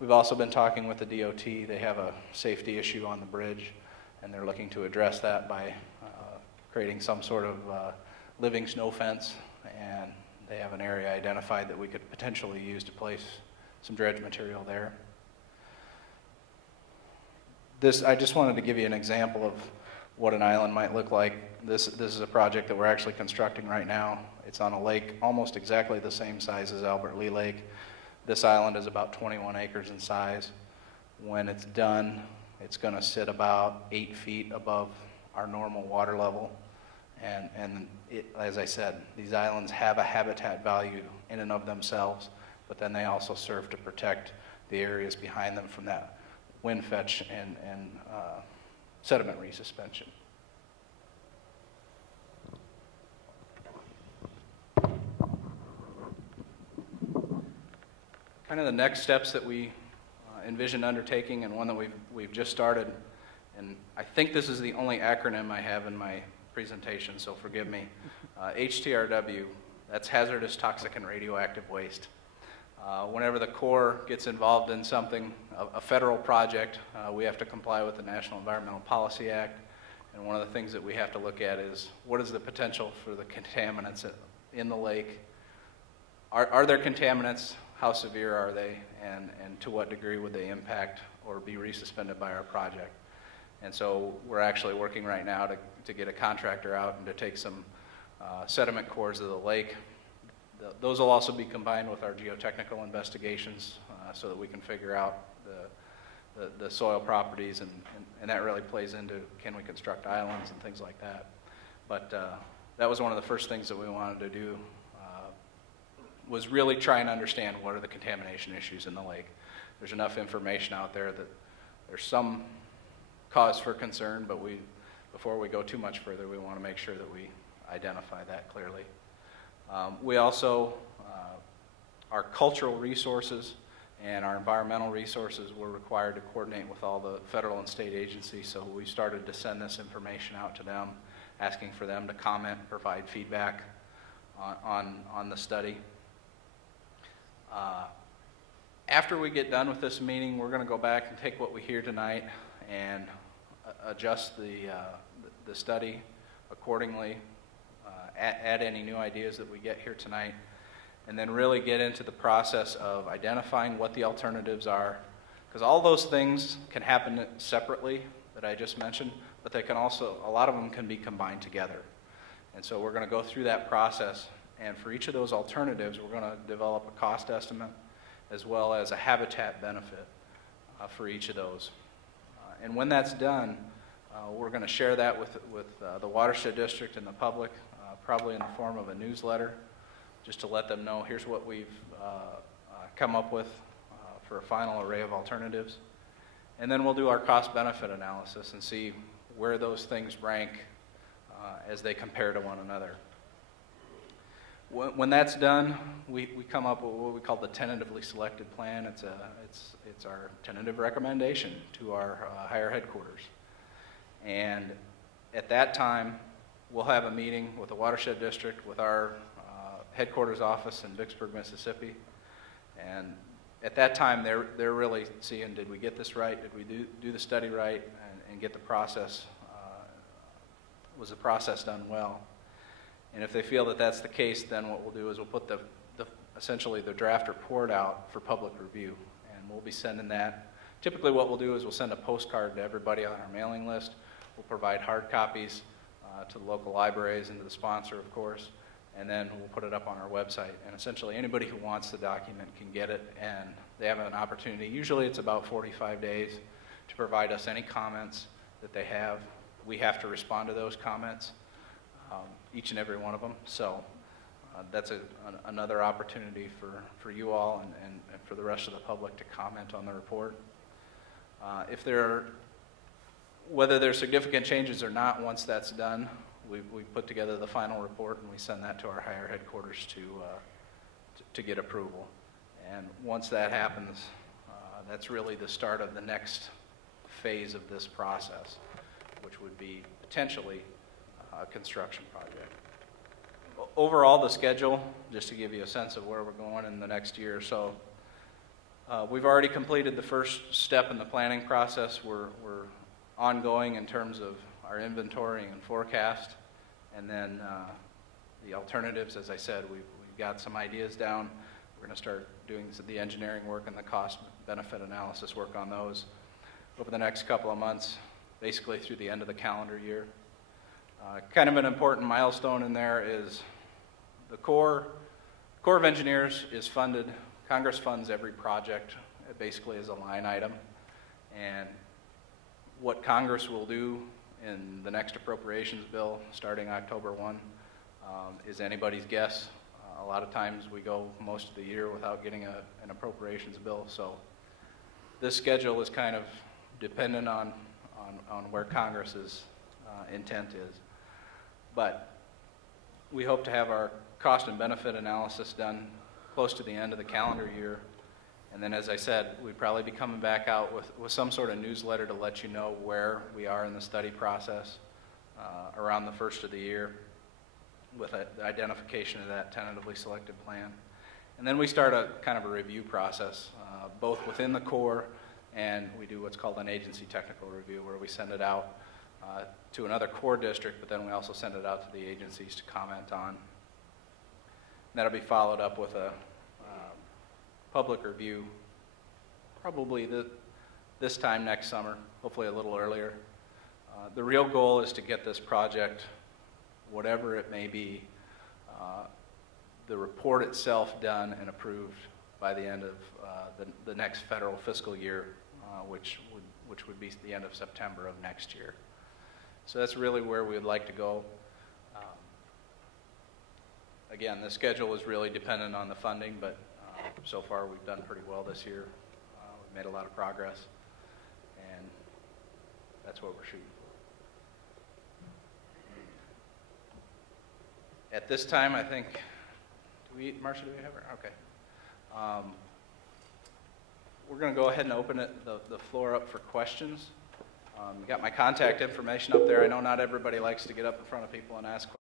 We've also been talking with the DOT. They have a safety issue on the bridge, and they're looking to address that by creating some sort of living snow fence, and they have an area identified that we could potentially use to place some dredge material there. I just wanted to give you an example of what an island might look like. This is a project that we're actually constructing right now. It's on a lake almost exactly the same size as Albert Lee Lake. This island is about 21 acres in size. When it's done, it's going to sit about 8 feet above our normal water level. And as I said, these islands have a habitat value in and of themselves, but then they also serve to protect the areas behind them from that wind fetch and sediment resuspension. Kind of the next steps that we envision undertaking, and one that we've just started, and I think this is the only acronym I have in my presentation, so forgive me. HTRW, that's hazardous, toxic, and radioactive waste. Whenever the Corps gets involved in something, a federal project, we have to comply with the National Environmental Policy Act, and one of the things that we have to look at is what is the potential for the contaminants in the lake. Are there contaminants? How severe are they, and to what degree would they impact or be resuspended by our project? And so we're actually working right now to get a contractor out and to take some sediment cores of the lake. Those will also be combined with our geotechnical investigations so that we can figure out the soil properties, and that really plays into can we construct islands and things like that. But that was one of the first things that we wanted to do, was really try and understand what are the contamination issues in the lake. There's enough information out there that there's some cause for concern, but before we go too much further, we want to make sure that we identify that clearly. We also, our cultural resources and our environmental resources were required to coordinate with all the federal and state agencies, so we started to send this information out to them, asking for them to comment, provide feedback on the study. After we get done with this meeting, we're going to go back and take what we hear tonight and adjust the study accordingly, add any new ideas that we get here tonight, and then really get into the process of identifying what the alternatives are, because all those things can happen separately that I just mentioned, but they can also, a lot of them can be combined together. And so we're going to go through that process, and for each of those alternatives, we're going to develop a cost estimate as well as a habitat benefit for each of those. And when that's done, we're going to share that with the watershed district and the public, probably in the form of a newsletter, just to let them know here's what we've come up with for a final array of alternatives. And then we'll do our cost-benefit analysis and see where those things rank as they compare to one another. When that's done, we come up with what we call the tentatively selected plan. It's our tentative recommendation to our higher headquarters. And at that time, we'll have a meeting with the watershed district, with our headquarters office in Vicksburg, Mississippi. And at that time, they're really seeing, did we get this right? Did we do the study right and get the process, was the process done well? And if they feel that that's the case, then what we'll do is we'll put essentially the draft report out for public review, and we'll be sending that. Typically what we'll do is we'll send a postcard to everybody on our mailing list. We'll provide hard copies to the local libraries and to the sponsor, of course, and then we'll put it up on our website. And essentially anybody who wants the document can get it, and they have an opportunity. Usually it's about 45 days to provide us any comments that they have. We have to respond to those comments. Each and every one of them. So that's another opportunity for you all and for the rest of the public to comment on the report. Whether there's significant changes or not, once that's done, we put together the final report and we send that to our higher headquarters to get approval. And once that happens, that's really the start of the next phase of this process, which would be potentially a construction project. Overall, the schedule, just to give you a sense of where we're going in the next year or so, We've already completed the first step in the planning process. We're ongoing in terms of our inventorying and forecast, and then the alternatives. As I said, we've got some ideas down. We're going to start doing the engineering work and the cost-benefit analysis work on those over the next couple of months, basically through the end of the calendar year. Kind of an important milestone in there is the Corps of Engineers is funded. Congress funds every project basically as a line item, and what Congress will do in the next appropriations bill starting October 1 is anybody's guess. A lot of times we go most of the year without getting an appropriations bill, so this schedule is kind of dependent on where Congress's intent is. But we hope to have our cost and benefit analysis done close to the end of the calendar year. And then, as I said, we'd probably be coming back out with some sort of newsletter to let you know where we are in the study process around the first of the year with the identification of that tentatively selected plan. And then we start a kind of a review process, both within the Corps, and we do what's called an agency technical review, where we send it out to another Corps district, but then we also send it out to the agencies to comment on. And that'll be followed up with a public review, probably this time next summer, hopefully a little earlier. The real goal is to get this project, whatever it may be, the report itself done and approved by the end of the next federal fiscal year, which would be the end of September of next year. So that's really where we would like to go. Again, the schedule is really dependent on the funding, but so far we've done pretty well this year. We've made a lot of progress, and that's what we're shooting for. At this time, I think, Marcia, do we have her? Okay. We're going to go ahead and open the floor up for questions. You got my contact information up there. I know not everybody likes to get up in front of people and ask questions.